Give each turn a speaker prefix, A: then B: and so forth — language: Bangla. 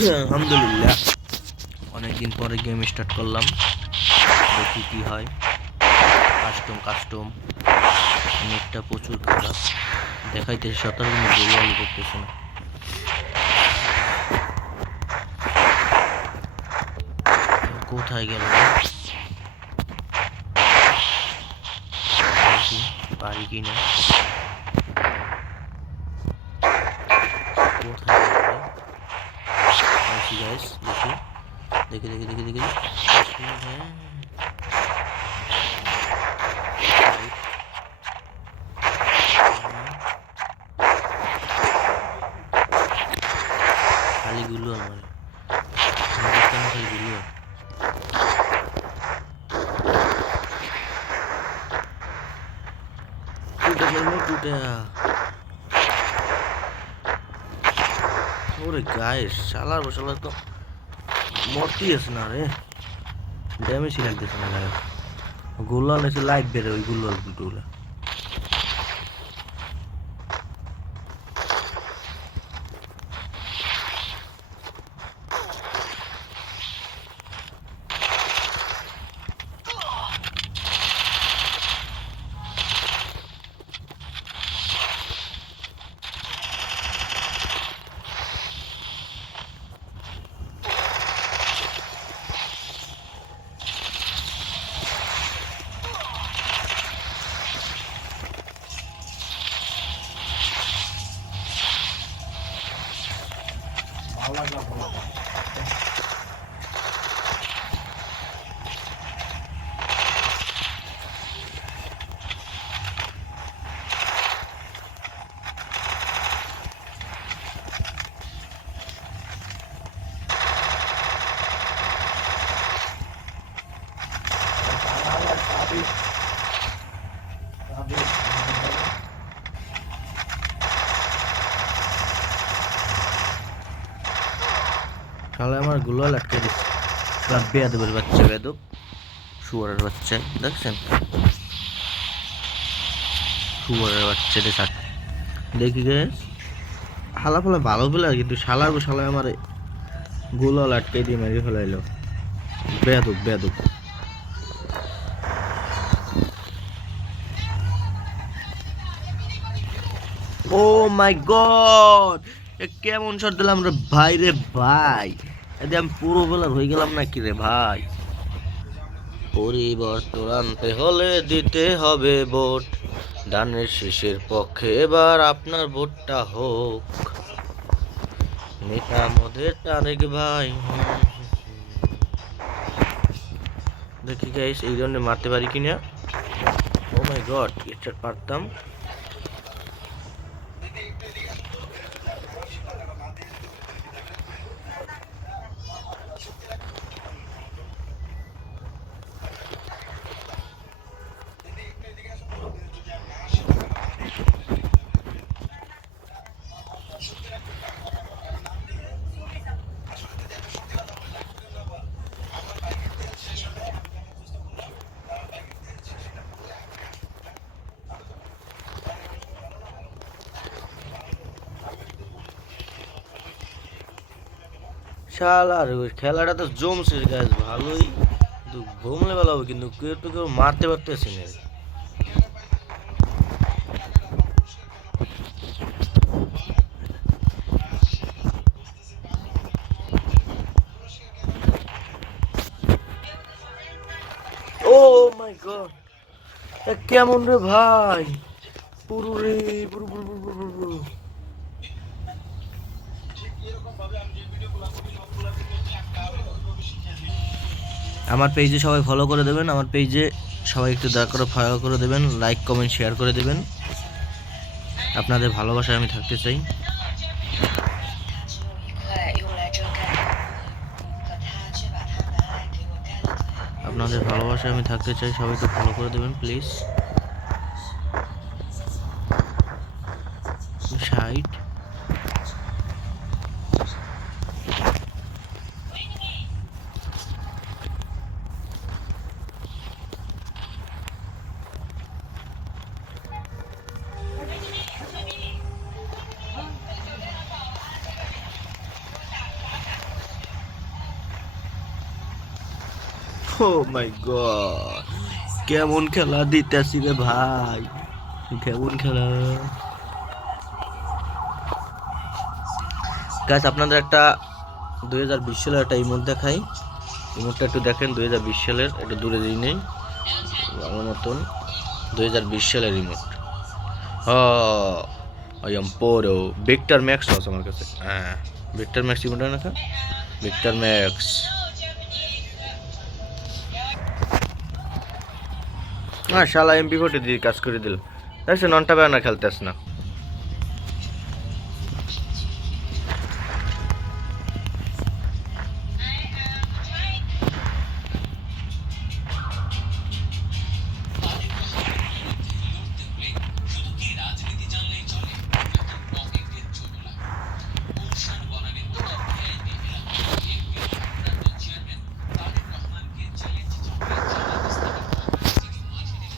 A: আলহামদুলিল্লাহ। অনেকদিন পরে গেম স্টার্ট করলাম। দেখি কি হয়। কাস্টম কাস্টম নেটটা প্রচুর খারাপ। দেখাইতেছে সতেরো মিনিট গোলালি করতেছে না। কোথায় গেল পারি কি না কোথায় গেল রে? আসি গাইস দেখি দেখি দেখি দেখি দেখি দেখি হ্যাঁ Right. খালি গুলো আমার খালি গুলো টুটে গেল টুটে ওরে গায়ে শালার বসালার তো মরতি আছে না রে। ড্যামেজই লাগতেছে না গায়ে গোলাল এসে লাইট বেড়ে ওই গোলাল তাহলে আমার গোলাল আটকে দিচ্ছে সব বেয়াদবের বাচ্চা বেয়াদব শুয়ারের বাচ্চা দেখছেন? শুয়ারের বাচ্চা রে থাক দেখি গে। হালা ফালা ভালো প্লেয়ার কিন্তু শালার শালা আমার গোলাল আটকে দিয়ে মেরে ফেলাইলো। বেয়াদব বেয়াদব ও মাই গড কেমন শট দিলাম রে ভাই রে ভাই। এদি আমি পুরো বেলার হয়ে গেলাম নাকি রে ভাই? পরিবর্তন আনতে হলে দিতে হবে ভোট। ডানের শেষের পক্ষে এবার আপনার ভোটটা হোক। নেতা মধ্যে তারেক ভাই। দেখি গাইস এই ধরনের মারতে পারি কিনা? ও মাই গড এটা পারতাম শালার খেলাটা তো জমছে গাছ ভালোই। কিন্তু ঘুমলে ভালো হবে, কিন্তু কেউ তো কেউ মারতে পারতেছি না। মাই গড কেমন রে ভাই? পুরো রে পুরো পুরো পুরো পুরো। আমার পেজে সবাই ফলো করে দেবেন, আমার পেজে সবাই একটু দয়া করে ফলো করে দেবেন লাইক কমেন্ট শেয়ার করে দেবেন। আপনাদের ভালোবাসায় আমি থাকতে চাই। আপনাদের ভালোবাসায় আমি থাকতে চাই, সবাই একটু ফলো করে দেবেন প্লিজ সাইট। ও মাই গড কেমন খেলা দিতেছি রে ভাই? কেমন খেলা? গাছ আপনাদের একটা দুই হাজার বিশ সালের একটা ইমোট দেখাই। ইমোটটা একটু দেখেন, দুই হাজার বিশ সালের, একটু দূরে দিই নেই। আমার মতন দুই হাজার বিশ সালের emote I am pro Victor max আছে আমার কাছে। হ্যাঁ ভিক্টর ম্যাক্স ইমোট না ভিক্টর ম্যাক্স হ্যাঁ শালা এমপি ফোর্টি দিয়ে কাজ করে দিল দেখছে ননটা না আস না।